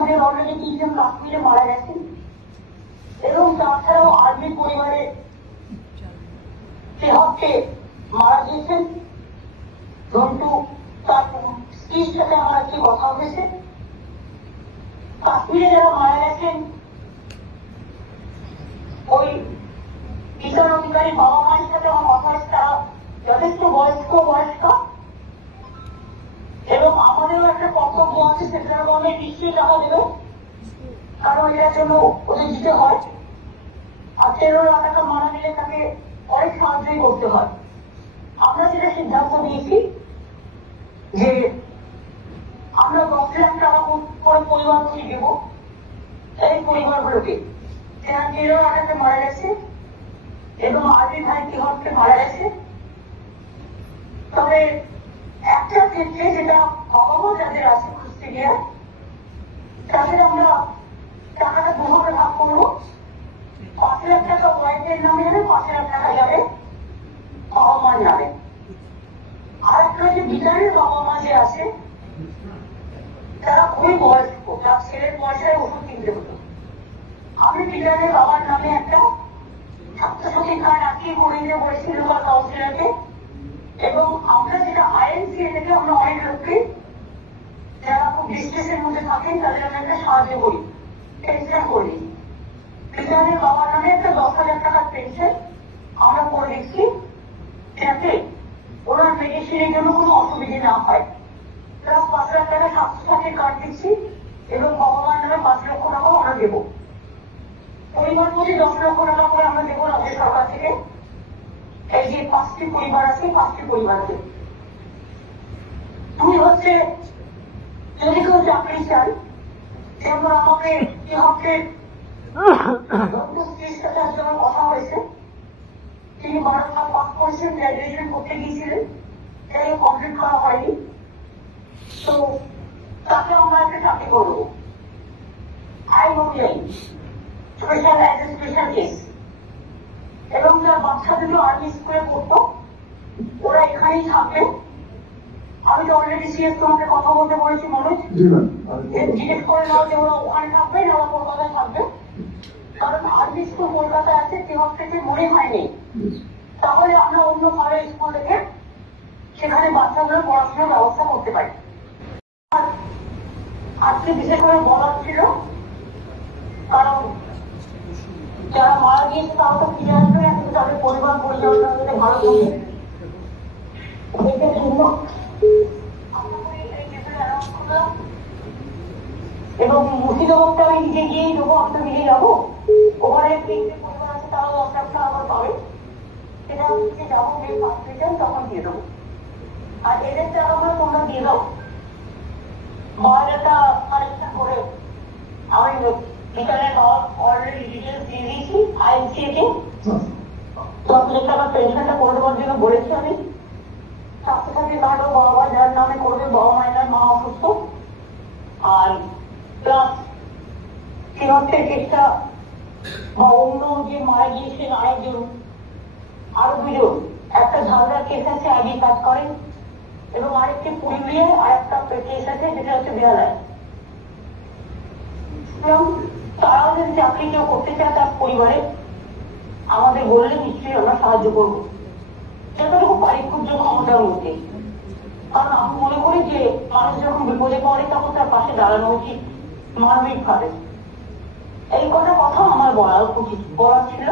Already ৩ জন কাশ্মীরে মারা গেছেন এবং তাছাড়াও আর্মির পরিবারে তেহট্টে মারা গিয়েছেন। ঘন্টু তার স্ত্রীর সাথে আমার একটি কথা হয়েছে। কাশ্মীরে যারা মারা গেছেন ওই কিষাণ অধিকারী বাবা মায়ের সাথে আমার কথা হয়েছে, তারা যথেষ্ট বয়স্কা এবং আমাদেরও একটা কর্তব্য আছে, সেখানে আমি নিশ্চয়ই টাকা দেবে, কারণ এটার জন্য ওদের দিতে হয়। আর 13 টাকা মারা গেলে তাকে অনেক সাহায্যই করতে হয়। আমরা যেটা সিদ্ধান্ত নিয়েছি যে আমরা 10 লাখ টাকা করে পরিবারগুলি দেব এই পরিবারগুলোকে, যারা 13 টাকা মারা গেছে এবং আর্মি ভাই তিহট্টে মারা গেছে। তবে একটা ক্ষেত্রে যেটা বাবা মা যাদের আছে কুস্তিগিয়া, তাদের আমরা টাকাটা দুভাবে ভাগ করবো। 5 লাখ টাকা ওয়াইফের নামে যাবে, 5 লাখ টাকা যাবে বাবা মার নামে। আর একটা যে বিটারের বাবা মা যে আছে তারা খুবই বয়স্ক, তার ছেলের পয়সায় ওষুধ কিনতে হতো। আমি বিটারের বাবার নামে একটা ছাত্রছাত্রী কার্ড আটকিয়ে করে দিতে বলেছি লোকাল কাউন্সিলরকে, এবং আমরা যেটা আইএনসিএ থেকে আমরা অনেক লোককে যারা খুব ডিস্ট্রেসের মধ্যে থাকেন তাদের আমরা একটা সাহায্য করি, পেনশন করি। বিটারের বাবার নামে একটা 10,000 টাকার পেনশন আমরা করে দিচ্ছি, যাতে ওনার মেডিসিনের জন্য কোনো অসুবিধা না হয়। প্লাস 5 লাখ টাকা ছাত্রছাত্রীর কার্ড দিচ্ছি এবং বাবা মার নামে 5 লক্ষ টাকাও আমরা দেবো। পরিবার প্রতি 10 লক্ষ টাকা করে আমরা দেবো রাজ্য সরকার থেকে। এই যে 5টি পরিবার আছে, 5টি পরিবারকে তুমি হচ্ছে যদি কেউ চাকরি চান, যেমন আমাকে তিহট্টের স্ত্রীর সাথে আজকে আমার কথা হয়েছে। তিনি 12 সাল পাস করেছেন, গ্রাজুয়েশন করতে গিয়েছিলেন, তাই কমপ্লিট করা হয়নি, তো তাকে আমরা একটা চাকরি করবো আইন অনুযায়ী, special as a special case. এবং তার বাচ্চা দুটো আর্মি স্কুলে পড়তো, ওরা এখানেই থাকবে। আমি তো অলরেডি সিএস তোমাকে কথা বলতে বলেছি মনোজ, জিজ্ঞেস করে নাও যে ওরা ওখানে থাকবে না ওরা কলকাতায় থাকবে, কারণ আর্মি স্কুল কলকাতায় আছে, তিহট্ট থেকে মনে হয়নি। তাহলে আমরা অন্য ভালো স্কুল থেকে সেখানে বাচ্চাগুলো পড়াশোনার ব্যবস্থা করতে পারি। আজকে বিশেষ করে বলার ছিল, কারণ যারা মারা গিয়েছে তারা তো ফিরে আসবে না, কিন্তু তাদের পরিবার পরিচালনা করতে ভালো হবে। এবং মুর্শিদাবাদটা আমি নিজে গিয়েই দেবো, আমি তো নিজে যাবো। ওখানে 3টে পরিবার আছে, তারাও 10 লাখ টাকা আবার পাবে। সেটা হচ্ছে যাবো গিয়ে ফার্স্ট রিটার্ন তখন দিয়ে দেবো। আর এদের টাকাগুলো তোমরা দিয়ে দাও। বায়োডাটা কালেকশন করে আমি বিকালের বাবা অলরেডি ডিটেলস দিয়ে দিয়েছি আইএনসিএ কে। 10 লাখ টাকার পেনশনটা করে দেওয়ার জন্য বলেছি আমি। ছাত্রছাত্রী কার্ডও বাবা যার নামে করবে, বাবা মায়ের নামে, মা অসুস্থ। আর প্লাস তিহট্টের কেসটা বা অন্য যে মারা গিয়েছেন আরেকজন, আরো 2জন, একটা ঝালদার কেস আছে আগে কাজ করেন, এবং আরেকটি পুরুলিয়ায় আর একটা কেস আছে যেটা হচ্ছে বেহালায়। তারাও যদি চাকরি কেউ করতে চায় তার পরিবারে আমাদের বললে নিশ্চয়ই আমরা সাহায্য করবো, যতটুকু পারি ক্ষুদ্র ক্ষমতার মধ্যে। কারণ আমি মনে করি যে মানুষ যখন বিপদে পড়ে তখন তার পাশে দাঁড়ানো উচিত মানবিক ভাবে। এই কটা কথা আমার বলা উচিত, বলার ছিল।